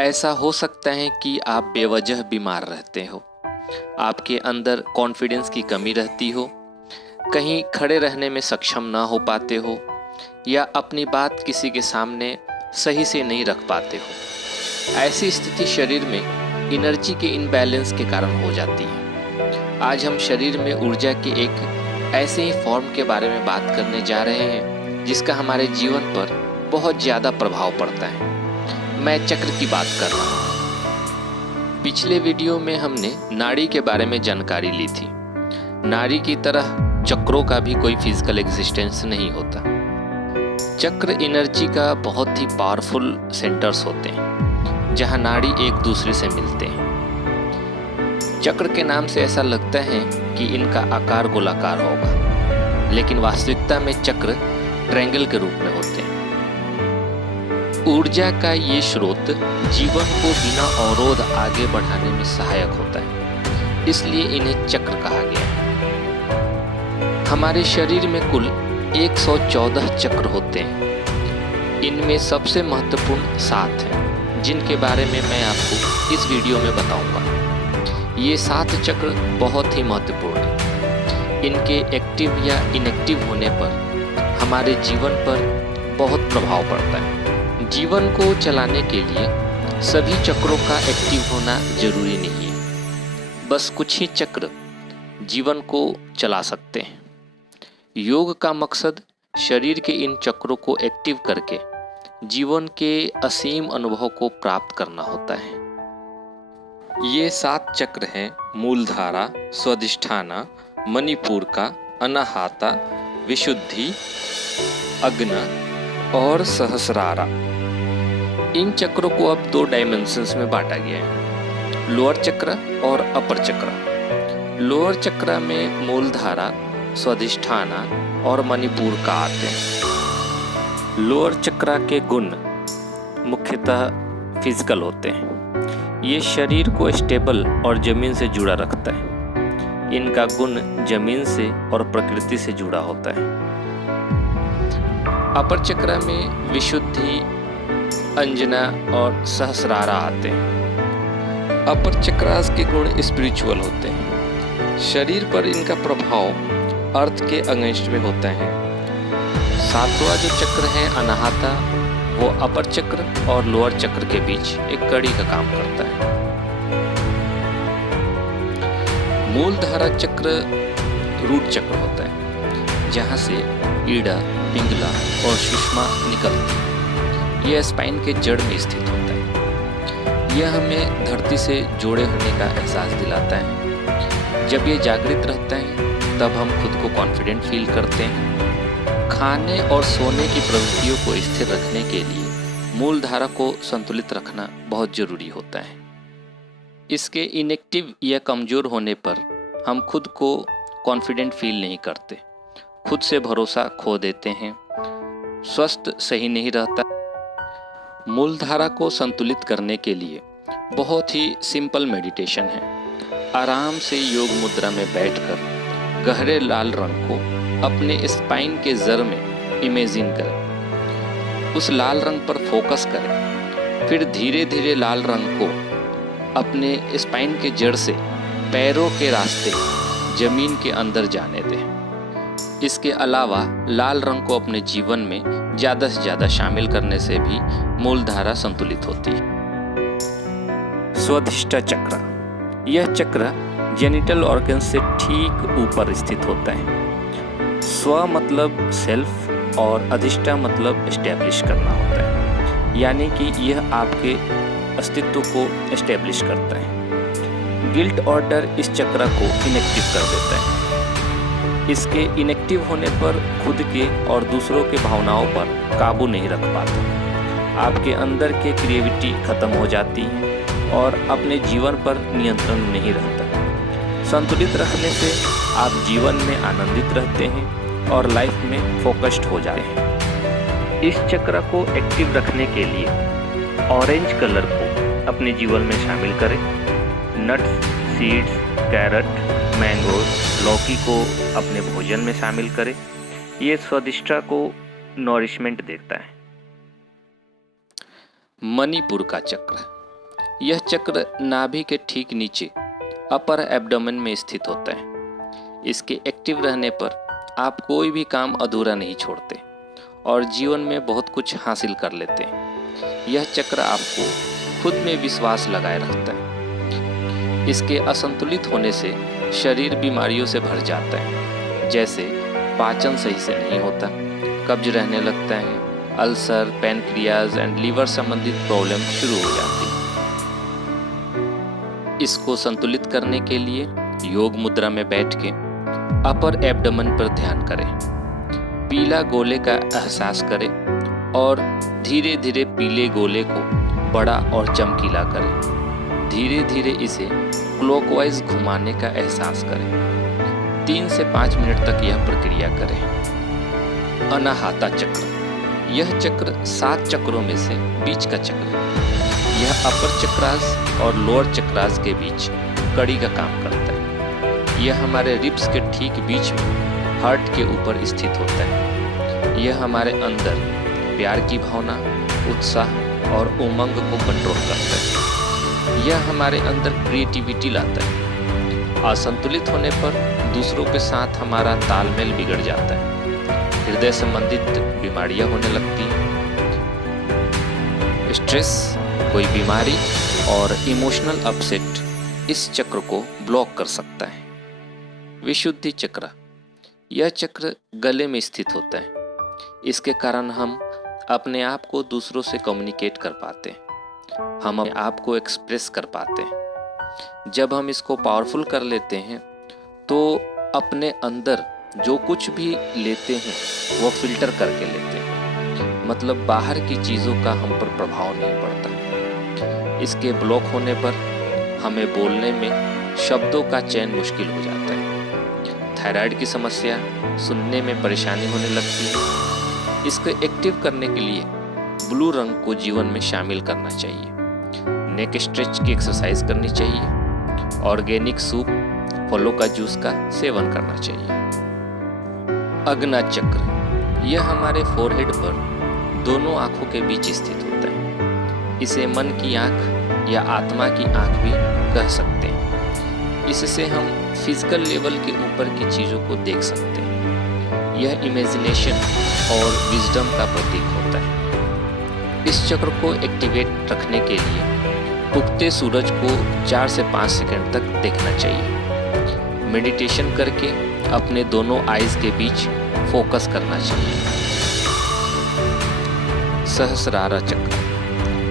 ऐसा हो सकता है कि आप बेवजह बीमार रहते हो, आपके अंदर कॉन्फिडेंस की कमी रहती हो, कहीं खड़े रहने में सक्षम ना हो पाते हो या अपनी बात किसी के सामने सही से नहीं रख पाते हो। ऐसी स्थिति शरीर में एनर्जी के इनबैलेंस के कारण हो जाती है। आज हम शरीर में ऊर्जा के एक ऐसे ही फॉर्म के बारे में बात करने जा रहे हैं जिसका हमारे जीवन पर बहुत ज़्यादा प्रभाव पड़ता है। मैं चक्र की बात कर रहा हूँ। पिछले वीडियो में हमने नाड़ी के बारे में जानकारी ली थी। नाड़ी की तरह चक्रों का भी कोई फिजिकल एग्जिस्टेंस नहीं होता। चक्र एनर्जी का बहुत ही पावरफुल सेंटर्स होते हैं जहां नाड़ी एक दूसरे से मिलते हैं। चक्र के नाम से ऐसा लगता है कि इनका आकार गोलाकार होगा, लेकिन वास्तविकता में चक्र ट्रायंगल के रूप में होते हैं। ऊर्जा का ये स्रोत जीवन को बिना अवरोध आगे बढ़ाने में सहायक होता है, इसलिए इन्हें चक्र कहा गया है। हमारे शरीर में कुल 114 चक्र होते हैं। इनमें सबसे महत्वपूर्ण 7 हैं, जिनके बारे में मैं आपको इस वीडियो में बताऊंगा। ये 7 चक्र बहुत ही महत्वपूर्ण हैं। इनके एक्टिव या इनएक्टिव होने पर हमारे जीवन पर बहुत प्रभाव पड़ता है। जीवन को चलाने के लिए सभी चक्रों का एक्टिव होना जरूरी नहीं है, बस कुछ ही चक्र जीवन को चला सकते हैं। योग का मकसद शरीर के इन चक्रों को एक्टिव करके जीवन के असीम अनुभव को प्राप्त करना होता है। ये 7 चक्र हैं: मूलधारा, स्वाधिष्ठाना, मणिपुर का, अनाहता, विशुद्धि, अग्ना और सहस्रारा। इन चक्रों को अब 2 डायमेंशंस में बांटा गया है, लोअर चक्र और अपर चक्र। लोअर चक्र में मूलधारा, स्वाधिष्ठाना और मणिपुर का आते हैं। लोअर चक्र के गुण मुख्यतः फिजिकल होते हैं। ये शरीर को स्टेबल और जमीन से जुड़ा रखता है। इनका गुण जमीन से और प्रकृति से जुड़ा होता है। अपर चक्र में विशुद्धि, अंजना और सहस्रारा आते हैं। अपर चक्रास के गुण स्पिरिचुअल होते हैं। शरीर पर इनका प्रभाव अर्थ के अगेंस्ट में होता है। 7वां जो चक्र है अनाहता, वो अपर चक्र और लोअर चक्र के बीच एक कड़ी का काम करता है। मूलधारा चक्र रूट चक्र होता है, जहाँ से ईड़ा, पिंगला और सुषमा निकलती है। यह स्पाइन के जड़ में स्थित होता है। यह हमें धरती से जुड़े होने का एहसास दिलाता है। जब ये जागृत रहता है तब हम खुद को कॉन्फिडेंट फील करते हैं। खाने और सोने की प्रवृत्तियों को स्थिर रखने के लिए मूलधारा को संतुलित रखना बहुत जरूरी होता है। इसके इनएक्टिव या कमजोर होने पर हम खुद को कॉन्फिडेंट फील नहीं करते, खुद से भरोसा खो देते हैं, स्वास्थ्य सही नहीं रहता। मूलधारा को संतुलित करने के लिए बहुत ही सिंपल मेडिटेशन है। आराम से योग मुद्रा में बैठकर गहरे लाल रंग को अपने स्पाइन के जड़ में इमेजिन करें। उस लाल रंग पर फोकस करें। फिर धीरे धीरे लाल रंग को अपने स्पाइन के जड़ से पैरों के रास्ते जमीन के अंदर जाने दें। इसके अलावा लाल रंग को अपने जीवन में ज़्यादा से ज़्यादा शामिल करने से भी मूलधारा संतुलित होती है। स्वाधिष्ठा चक्र, यह चक्र जेनिटल ऑर्गन से ठीक ऊपर स्थित होता है। स्व मतलब सेल्फ और अधिष्ठा मतलब एस्टेब्लिश करना होता है, यानी कि यह आपके अस्तित्व को एस्टेब्लिश करता है। गिल्ट ऑर्डर इस चक्र को इनएक्टिव कर देता है। इसके इनएक्टिव होने पर खुद के और दूसरों के भावनाओं पर काबू नहीं रख पाते। आपके अंदर के क्रिएटिविटी खत्म हो जाती है और अपने जीवन पर नियंत्रण नहीं रहता। संतुलित रखने से आप जीवन में आनंदित रहते हैं और लाइफ में फोकस्ड हो जाते हैं। इस चक्र को एक्टिव रखने के लिए ऑरेंज कलर को अपने जीवन में शामिल करें। नट्स, सीड्स, कैरट, मैंगोज, लौकी को अपने भोजन में शामिल करें। ये स्वादिष्टता को नॉरिशमेंट देता है। मणिपुर का चक्र, यह चक्र नाभि के ठीक नीचे अपर एब्डोमेन में स्थित होता है। इसके एक्टिव रहने पर आप कोई भी काम अधूरा नहीं छोड़ते और जीवन में बहुत कुछ हासिल कर लेते हैं। यह चक्र आपको खुद में विश्वास लगाए रखता है। इसके असंतुलित होने से शरीर बीमारियों से भर जाता है, जैसे पाचन सही से नहीं होता, कब्ज रहने लगता है, अल्सर, पैनक्रियाज एंड लीवर संबंधित प्रॉब्लम शुरू हो जाती है। इसको संतुलित करने के लिए योग मुद्रा में बैठ के अपर एब्डोमेन पर ध्यान करें। पीला गोले का एहसास करें और धीरे धीरे पीले गोले को बड़ा और चमकीला करें। धीरे धीरे इसे क्लॉकवाइज घुमाने का एहसास करें। 3 से 5 मिनट तक यह प्रक्रिया करें। अनाहता चक्र, यह चक्र 7 चक्रों में से बीच का चक्र है। यह अपर चक्रास और लोअर चक्रास के बीच कड़ी का काम करता है। यह हमारे रिब्स के ठीक बीच में हार्ट के ऊपर स्थित होता है। यह हमारे अंदर प्यार की भावना, उत्साह और उमंग को कंट्रोल करता है। यह हमारे अंदर क्रिएटिविटी लाता है। असंतुलित होने पर दूसरों के साथ हमारा तालमेल बिगड़ जाता है। हृदय संबंधित बीमारियां होने लगती हैं। स्ट्रेस, कोई बीमारी और इमोशनल अपसेट इस चक्र को ब्लॉक कर सकता है। विशुद्धि चक्र, यह चक्र गले में स्थित होता है। इसके कारण हम अपने आप को दूसरों से कम्युनिकेट कर पाते हैं, हम अपने आप को एक्सप्रेस कर पाते हैं। जब हम इसको पावरफुल कर लेते हैं तो अपने अंदर जो कुछ भी लेते हैं वो फिल्टर करके लेते हैं, मतलब बाहर की चीज़ों का हम पर प्रभाव नहीं पड़ता। इसके ब्लॉक होने पर हमें बोलने में शब्दों का चयन मुश्किल हो जाता है। थायराइड की समस्या, सुनने में परेशानी होने लगती है। इसको एक्टिव करने के लिए ब्लू रंग को जीवन में शामिल करना चाहिए। नेक स्ट्रेच की एक्सरसाइज करनी चाहिए। ऑर्गेनिक सूप, फलों का जूस का सेवन करना चाहिए। अग्ना चक्र, यह हमारे फोरहेड पर दोनों आंखों के बीच स्थित होता है। इसे मन की आंख या आत्मा की आंख भी कह सकते हैं। इससे हम फिजिकल लेवल के ऊपर की चीज़ों को देख सकते हैं। यह इमेजिनेशन और विजडम का प्रतीक होता है। इस चक्र को एक्टिवेट रखने के लिए उगते सूरज को 4 से 5 सेकंड तक देखना चाहिए। मेडिटेशन करके अपने दोनों आईज के बीच फोकस करना चाहिए। सहस्रारा चक्र,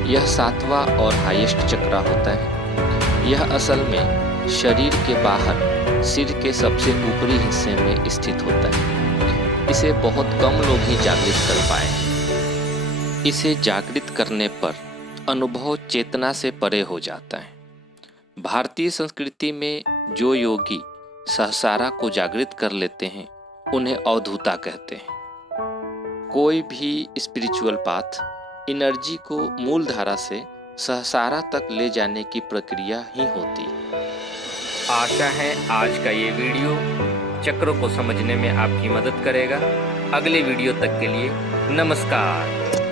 यह 7वां और हाईएस्ट चक्र होता है। यह असल में शरीर के बाहर सिर के सबसे ऊपरी हिस्से में स्थित होता है। इसे बहुत कम लोग ही जागृत कर पाए हैं। इसे जागृत करने पर अनुभव चेतना से परे हो जाता है। भारतीय संस्कृति में जो योगी सहस्रारा को जागृत कर लेते हैं उन्हें अवधूता कहते हैं। कोई भी स्पिरिचुअल पाथ एनर्जी को मूल धारा से सहस्रारा तक ले जाने की प्रक्रिया ही होती है। आशा है आज का ये वीडियो चक्रों को समझने में आपकी मदद करेगा। अगले वीडियो तक के लिए नमस्कार।